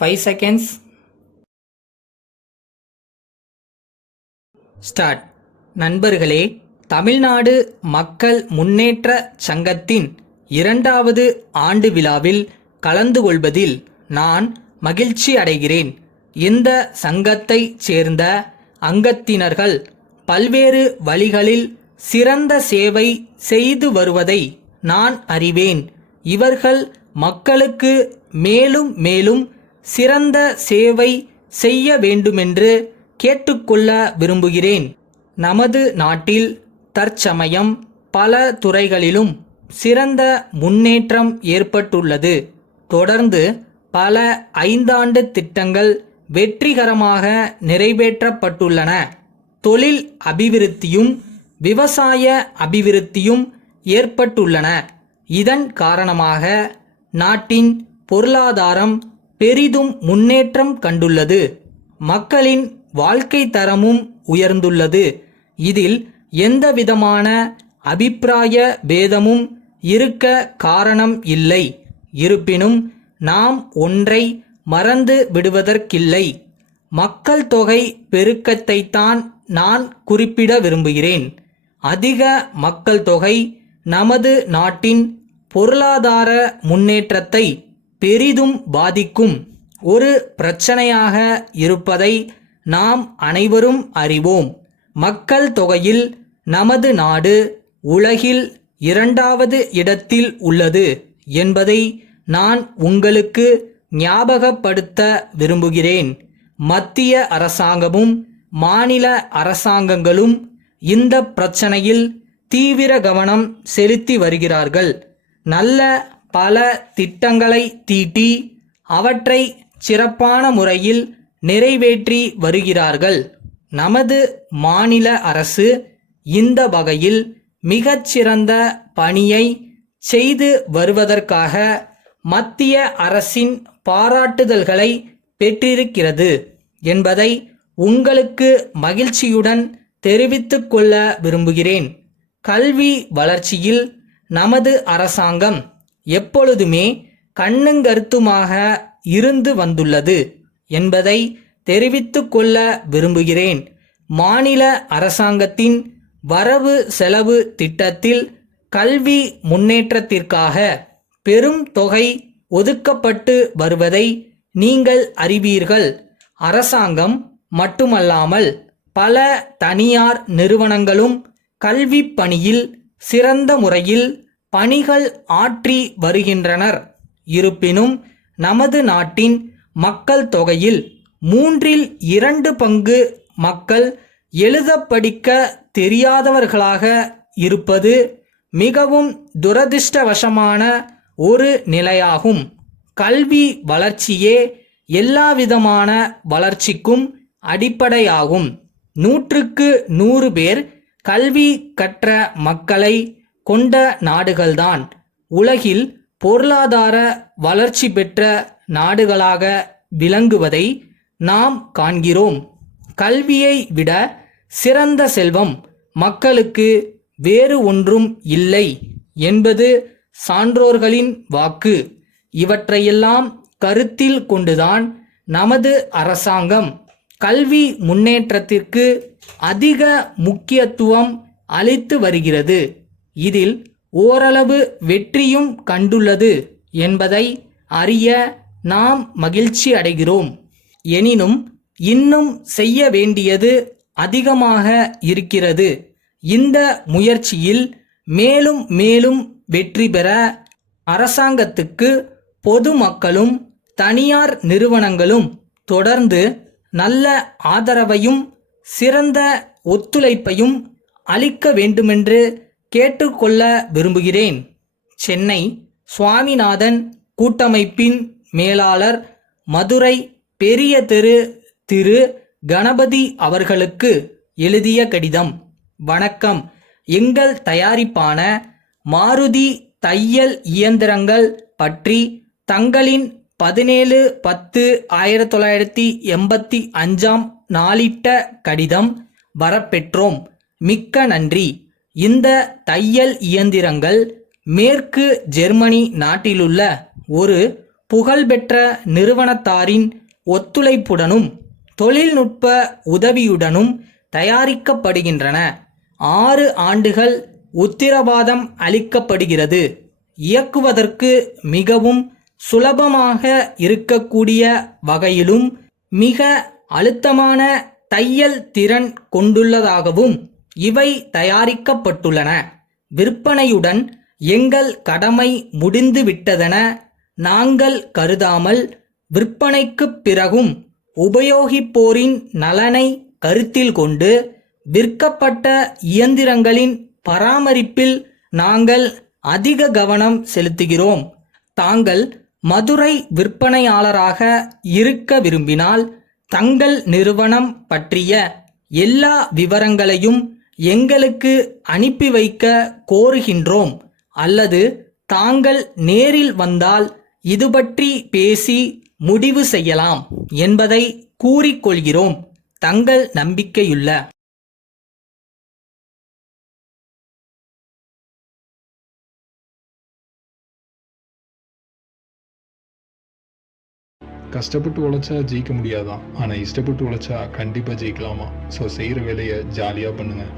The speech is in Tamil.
5 seconds. ஸ்டார்ட். நண்பர்களே, தமிழ்நாடு மக்கள் முன்னேற்ற சங்கத்தின் 2வது ஆண்டு விழாவில் கலந்து கொள்வதில் நான் மகிழ்ச்சி அடைகிறேன். இந்த சங்கத்தைச் சேர்ந்த அங்கத்தினர்கள் பல்வேறு வழிகளில் சிறந்த சேவை செய்து வருவதை நான் அறிவேன். இவர்கள் மக்களுக்கு மேலும் மேலும் சிறந்த சேவை செய்ய வேண்டுமென்று கேட்டுக்கொள்ள விரும்புகிறேன். நமது நாட்டில் தற்சமயம் பல துறைகளிலும் சிறந்த முன்னேற்றம் ஏற்பட்டுள்ளது. தொடர்ந்து பல 5 ஆண்டு திட்டங்கள் வெற்றிகரமாக நிறைவேற்றப்பட்டுள்ளன. தொழில் அபிவிருத்தியும் விவசாய அபிவிருத்தியும் ஏற்பட்டுள்ளன. இதன் காரணமாக நாட்டின் பொருளாதாரம் பெரிதும் முன்னேற்றம் கண்டுள்ளது. மக்களின் வாழ்க்கை தரமும் உயர்ந்துள்ளது. இதில் எந்தவிதமான அபிப்பிராய பேதமும் இருக்க காரணம் இல்லை. இருப்பினும் நாம் ஒன்றை மறந்து விடுவதற்கில்லை. மக்கள் தொகை பெருக்கத்தைத்தான் நான் குறிப்பிட விரும்புகிறேன். அதிக மக்கள் தொகை நமது நாட்டின் பொருளாதார முன்னேற்றத்தை பெரிதும் பாதிக்கும் ஒரு பிரச்சனையாக இருப்பதை நாம் அனைவரும் அறிவோம். மக்கள் தொகையில் நமது நாடு உலகில் 2வது இடத்தில் உள்ளது என்பதை நான் உங்களுக்கு ஞாபகப்படுத்த விரும்புகிறேன். மத்திய அரசாங்கமும் மாநில அரசாங்கங்களும் இந்த பிரச்சனையில் தீவிர கவனம் செலுத்தி வருகிறார்கள். நல்ல பல திட்டங்களை தீட்டி அவற்றை சிறப்பான முறையில் நிறைவேற்றி வருகிறார்கள். நமது மாநில அரசு இந்த வகையில் மிகச்சிறந்த பணியை செய்து வருவதற்காக மத்திய அரசின் பாராட்டுதல்களை பெற்றிருக்கிறது என்பதை உங்களுக்கு மகிழ்ச்சியுடன் தெரிவித்துக் கொள்ள விரும்புகிறேன். கல்வி வளர்ச்சியில் நமது அரசாங்கம் எப்பொழுதுமே கண்ணுங்கருத்துமாக இருந்து வந்துள்ளது என்பதை தெரிவித்துக் கொள்ள விரும்புகிறேன். மாநில அரசாங்கத்தின் வரவு செலவு திட்டத்தில் கல்வி முன்னேற்றத்திற்காக பெரும் தொகை ஒதுக்கப்பட்டு வருவதை நீங்கள் அறிவீர்கள். அரசாங்கம் மட்டுமல்லாமல் பல தனியார் நிறுவனங்களும் கல்வி பணியில் சிறந்த முறையில் பணிகள் ஆற்றி வருகின்றனர். இருப்பினும் நமது நாட்டின் மக்கள் தொகையில் 2/3 பங்கு மக்கள் எழுத படிக்க தெரியாதவர்களாக இருப்பது மிகவும் துரதிர்ஷ்டவசமான ஒரு நிலையாகும். கல்வி வளர்ச்சியே எல்லாவிதமான வளர்ச்சிக்கும் அடிப்படையாகும். 100க்கு 100 பேர் கல்வி கற்ற மக்களை கொண்ட நாடுகள்தான் உலகில் பொருளாதார வளர்ச்சி பெற்ற நாடுகளாக விளங்குவதை நாம் காண்கிறோம். கல்வியை விட சிறந்த செல்வம் மக்களுக்கு வேறு ஒன்றும் இல்லை என்பது சான்றோர்களின் வாக்கு. இவற்றையெல்லாம் கருத்தில் கொண்டுதான் நமது அரசாங்கம் கல்வி முன்னேற்றத்திற்கு அதிக முக்கியத்துவம் அளித்து வருகிறது. இதில் ஓரளவு வெற்றியும் கண்டுள்ளது என்பதை அறிய நாம் மகிழ்ச்சி அடைகிறோம். எனினும் இன்னும் செய்ய வேண்டியது அதிகமாக இருக்கிறது. இந்த முயற்சியில் மேலும் மேலும் வெற்றி பெற அரசாங்கத்துக்கு பொதுமக்களும் தனியார் நிறுவனங்களும் தொடர்ந்து நல்ல ஆதரவையும் சிறந்த ஒத்துழைப்பையும் அளிக்க வேண்டுமென்று கேட்டுக்கொள்ள விரும்புகிறேன். சென்னை சுவாமிநாதன் கூட்டமைப்பின் மேலாளர், மதுரை பெரிய தெரு திரு கணபதி அவர்களுக்கு எழுதிய கடிதம். வணக்கம். எங்கள் தயாரிப்பான மாருதி தையல் இயந்திரங்கள் பற்றி தங்களின் 17/10/1985 நாளிட்ட கடிதம் வரப்பெற்றோம். மிக்க நன்றி. இந்த தையல் இயந்திரங்கள் மேற்கு ஜெர்மனி நாட்டிலுள்ள ஒரு புகழ்பெற்ற நிறுவனத்தாரின் ஒத்துழைப்புடனும் தொழில்நுட்ப உதவியுடனும் தயாரிக்கப்படுகின்றன. 6 ஆண்டுகள் உத்திரவாதம் அளிக்கப்படுகிறது. இயக்குவதற்கு மிகவும் சுலபமாக இருக்கக்கூடிய வகையிலும் மிக அழுத்தமான தையல் திறன் கொண்டுள்ளதாகவும் இவை தயாரிக்கப்பட்டுள்ளன. விற்பனையுடன் எங்கள் கடமை முடிந்துவிட்டதென நாங்கள் கருதாமல், விற்பனைக்குப் பிறகும் உபயோகிப்போரின் நலனை கருத்தில் கொண்டு விற்கப்பட்ட இயந்திரங்களின் பராமரிப்பில் நாங்கள் அதிக கவனம் செலுத்துகிறோம். தாங்கள் மதுரை விற்பனையாளராக இருக்க விரும்பினால் தங்கள் நிறுவனம் பற்றிய எல்லா விவரங்களையும் எங்களுக்கு அனுப்பி வைக்க கோருகின்றோம். அல்லது தாங்கள் நேரில் வந்தால் இது பற்றி பேசி முடிவு செய்யலாம் என்பதை கூறிக்கொள்கிறோம். தங்கள் நம்பிக்கையுள்ள கஷ்டப்பட்டு உழைச்சா ஜெயிக்க முடியாதான், ஆனால் இஷ்டப்பட்டு உழைச்சா கண்டிப்பாக ஜெயிக்கலாமா. ஸோ செய்கிற வேலையை ஜாலியாக பண்ணுங்கள்.